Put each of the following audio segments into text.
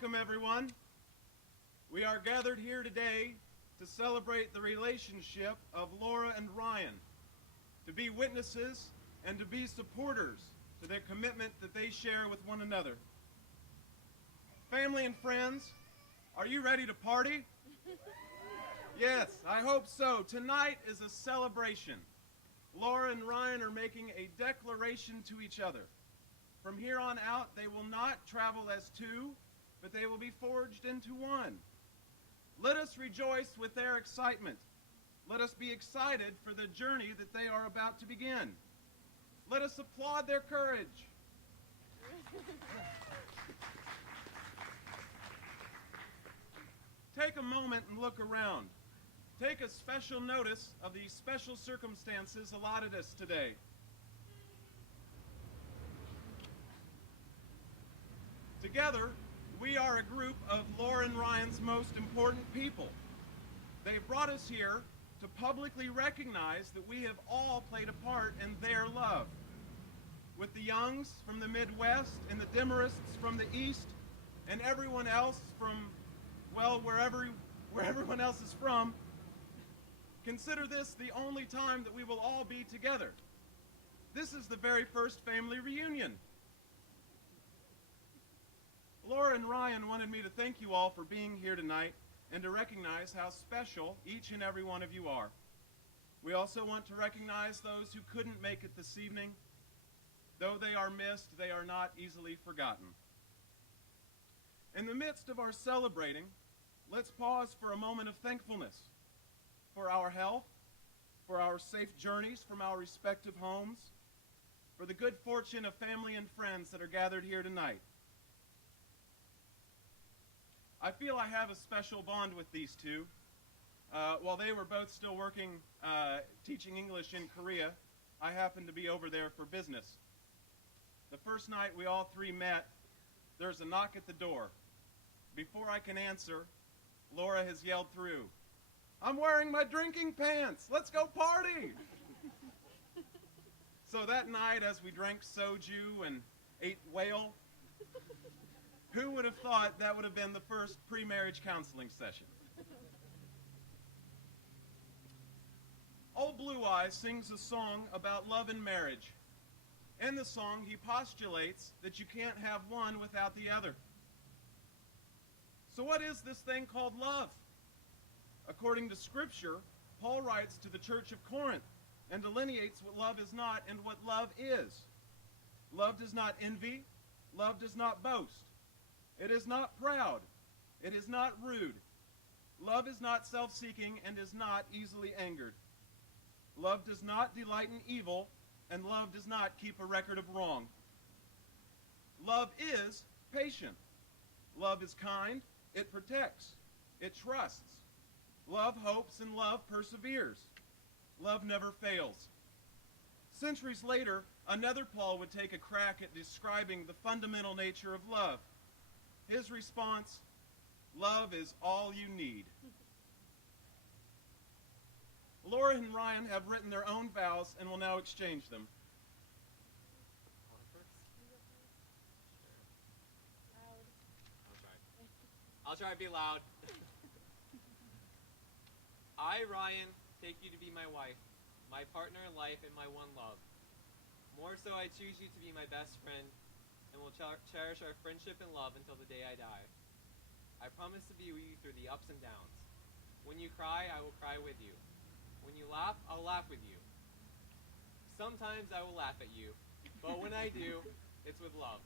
Welcome, everyone. We are gathered here today to celebrate the relationship of Laura and Ryan, to be witnesses and to be supporters to their commitment that they share with one another. Family and friends, are you ready to party? Yes, I hope so. Tonight is a celebration. Laura and Ryan are making a declaration to each other. From here on out, they will not travel as two, but they will be forged into one. Let us rejoice with their excitement. Let us be excited for the journey that they are about to begin. Let us applaud their courage. Take a moment and look around. Take a special notice of the special circumstances allotted us today. Together, we are a group of Laura and Ryan's most important people. They've brought us here to publicly recognize that we have all played a part in their love. With the Youngs from the Midwest and the Dimmerists from the East and everyone else from, well, wherever everyone else is from, consider this the only time that we will all be together. This is the very first family reunion. Laura and Ryan wanted me to thank you all for being here tonight and to recognize how special each and every one of you are. We also want to recognize those who couldn't make it this evening. Though they are missed, they are not easily forgotten. In the midst of our celebrating, let's pause for a moment of thankfulness for our health, for our safe journeys from our respective homes, for the good fortune of family and friends that are gathered here tonight. I feel I have a special bond with these two. While they were both still working, teaching English in Korea, I happened to be over there for business. The first night we all three met, there's a knock at the door. Before I can answer, Laura has yelled through, "I'm wearing my drinking pants! Let's go party!" So that night, as we drank soju and ate whale, who would have thought that would have been the first pre-marriage counseling session? Old Blue Eyes sings a song about love and marriage. In the song, he postulates that you can't have one without the other. So what is this thing called love? According to Scripture, Paul writes to the church of Corinth and delineates what love is not and what love is. Love does not envy. Love does not boast. It is not proud. It is not rude. Love is not self-seeking and is not easily angered. Love does not delight in evil, and love does not keep a record of wrong. Love is patient. Love is kind. It protects. It trusts. Love hopes and love perseveres. Love never fails. Centuries later, another Paul would take a crack at describing the fundamental nature of love. His response, "Love is all you need." Laura and Ryan have written their own vows and will now exchange them. I'll try to be loud. I, Ryan, take you to be my wife, my partner in life, and my one love. More so, I choose you to be my best friend, and will cherish our friendship and love until the day I die. I promise to be with you through the ups and downs. When you cry, I will cry with you. When you laugh, I'll laugh with you. Sometimes I will laugh at you, but when I do, it's with love.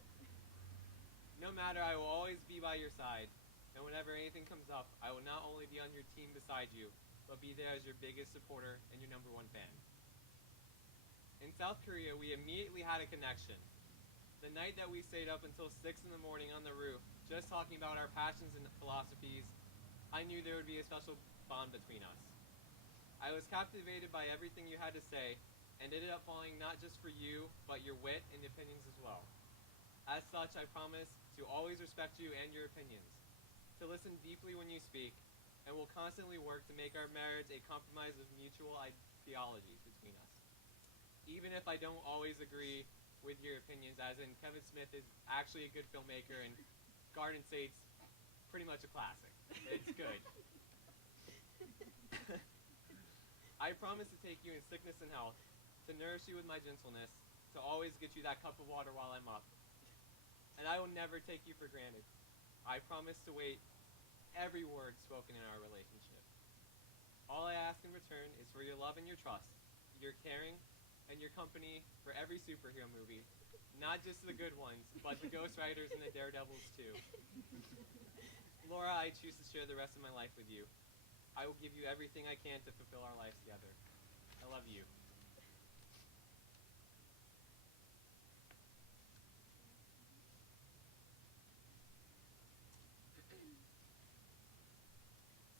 No matter, I will always be by your side, and whenever anything comes up, I will not only be on your team beside you, but be there as your biggest supporter and your #1 fan. In South Korea, we immediately had a connection. The night that we stayed up until 6 in the morning on the roof, just talking about our passions and philosophies, I knew there would be a special bond between us. I was captivated by everything you had to say, and ended up falling not just for you, but your wit and opinions as well. As such, I promise to always respect you and your opinions, to listen deeply when you speak, and will constantly work to make our marriage a compromise of mutual ideologies between us. Even if I don't always agree with your opinions, as in Kevin Smith is actually a good filmmaker and Garden State's pretty much a classic. It's good. I promise to take you in sickness and health, to nourish you with my gentleness, to always get you that cup of water while I'm up. And I will never take you for granted. I promise to wait every word spoken in our relationship. All I ask in return is for your love and your trust, your caring, and your company for every superhero movie. Not just the good ones, but the Ghost Riders and the Daredevils too. Laura, I choose to share the rest of my life with you. I will give you everything I can to fulfill our lives together. I love you.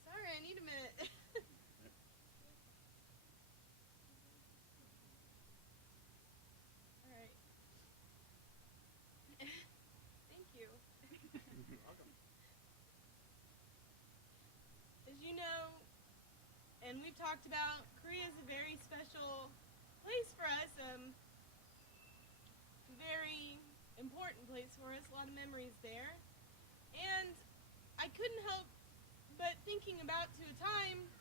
Sorry, I need a minute. All right. Thank you. You're welcome. As you know, and we've talked about, Korea is a very special place for us. A very important place for us. A lot of memories there. And I couldn't help but thinking about to a time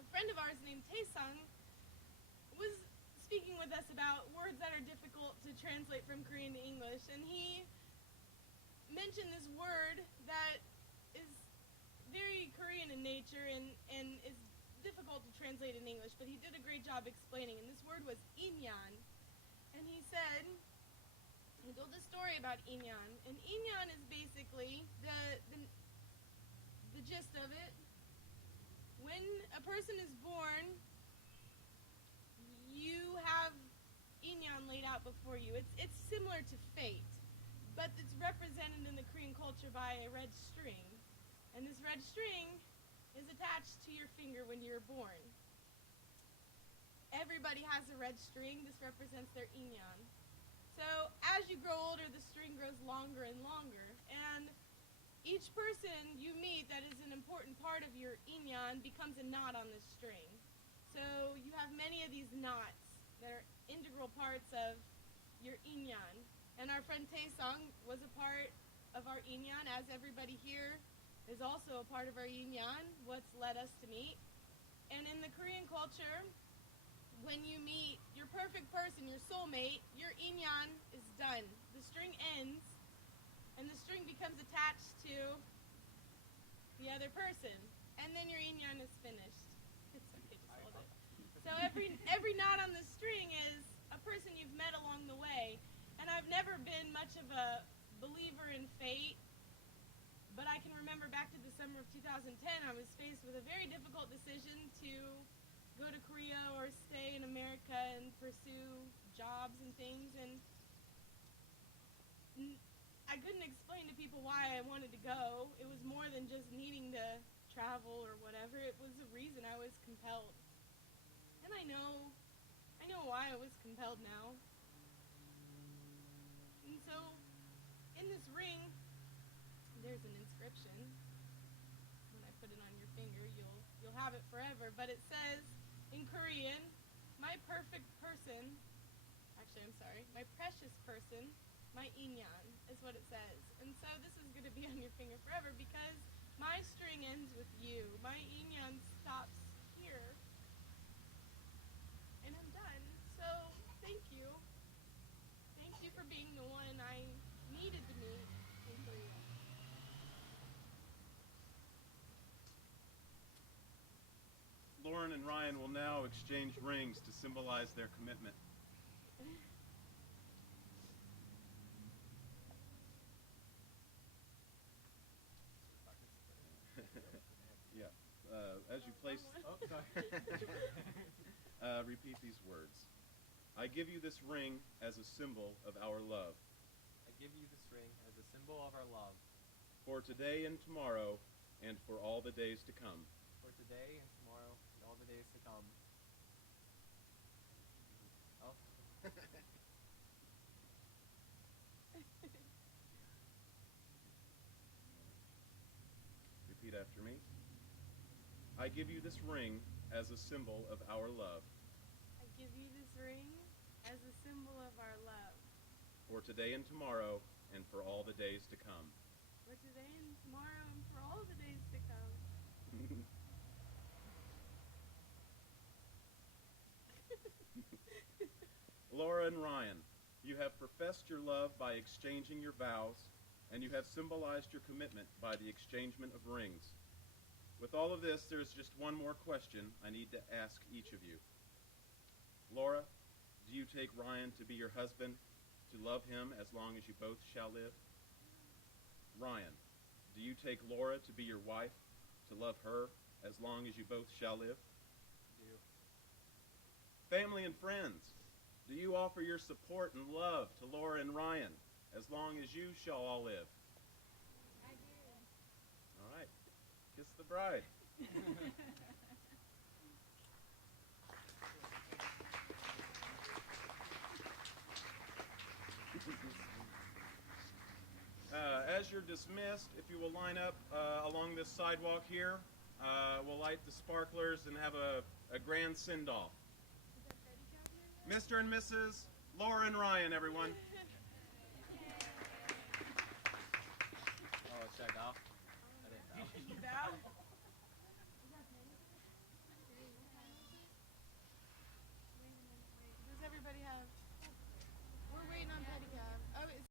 a friend of ours named Taesung was speaking with us about words that are difficult to translate from Korean to English, and he mentioned this word that is very Korean in nature and is difficult to translate in English, but he did a great job explaining, and this word was inyan. And he said, he told a story about inyan, and inyan is basically the gist of it. When a person is born, you have inyan laid out before you. It's similar to fate, but it's represented in the Korean culture by a red string. And this red string is attached to your finger when you're born. Everybody has a red string. This represents their inyan. So as you grow older, the string grows longer and longer. And each person you meet that is an important part of your inyan becomes a knot on this string. So you have many of these knots that are integral parts of your inyan. And our friend Taesung was a part of our inyan, as everybody here is also a part of our inyan, what's led us to meet. And in the Korean culture, when you meet your perfect person, your soulmate, your inyan is done. The string ends, and the string becomes attached to the other person. And then your inyan is finished. It's okay, just hold it. So every knot on the string is a person you've met along the way. And I've never been much of a believer in fate, but I can remember back to the summer of 2010, I was faced with a very difficult decision to go to Korea or stay in America and pursue jobs and things, and I couldn't explain to people why I wanted to go. It was more than just needing to travel or whatever. It was a reason I was compelled. And I know why I was compelled now. And so, in this ring, there's an inscription. When I put it on your finger, you'll have it forever. But it says in Korean, "My perfect person," actually I'm sorry, "my precious person, my inyan," is what it says. And so this is going to be on your finger forever because my string ends with you. My inyan stops here. And I'm done. So thank you. Thank you for being the one I needed to meet in Korea. Lauren and Ryan will now exchange rings to symbolize their commitment. Yeah. As you place, Oh, sorry. repeat these words. I give you this ring as a symbol of our love. I give you this ring as a symbol of our love For today and tomorrow, and for all the days to come. for today and tomorrow and all the days to come. Oh. Repeat after me. I give you this ring as a symbol of our love. I give you this ring as a symbol of our love. For today and tomorrow, and for all the days to come. for today and tomorrow and for all the days to come. Laura and Ryan, you have professed your love by exchanging your vows, and you have symbolized your commitment by the exchangement of rings. With all of this, there's just one more question I need to ask each of you. Laura, do you take Ryan to be your husband, to love him as long as you both shall live? Ryan, do you take Laura to be your wife, to love her as long as you both shall live? Do. Family and friends, do you offer your support and love to Laura and Ryan as long as you shall all live? I do. All right. Kiss the bride. As you're dismissed, if you will line up along this sidewalk here, we'll light the sparklers and have a grand send-off. Is that Freddie Cavalier yet? Mr. and Mrs. Laura and Ryan, everyone. Oh, should I bow? I didn't bow. Bow.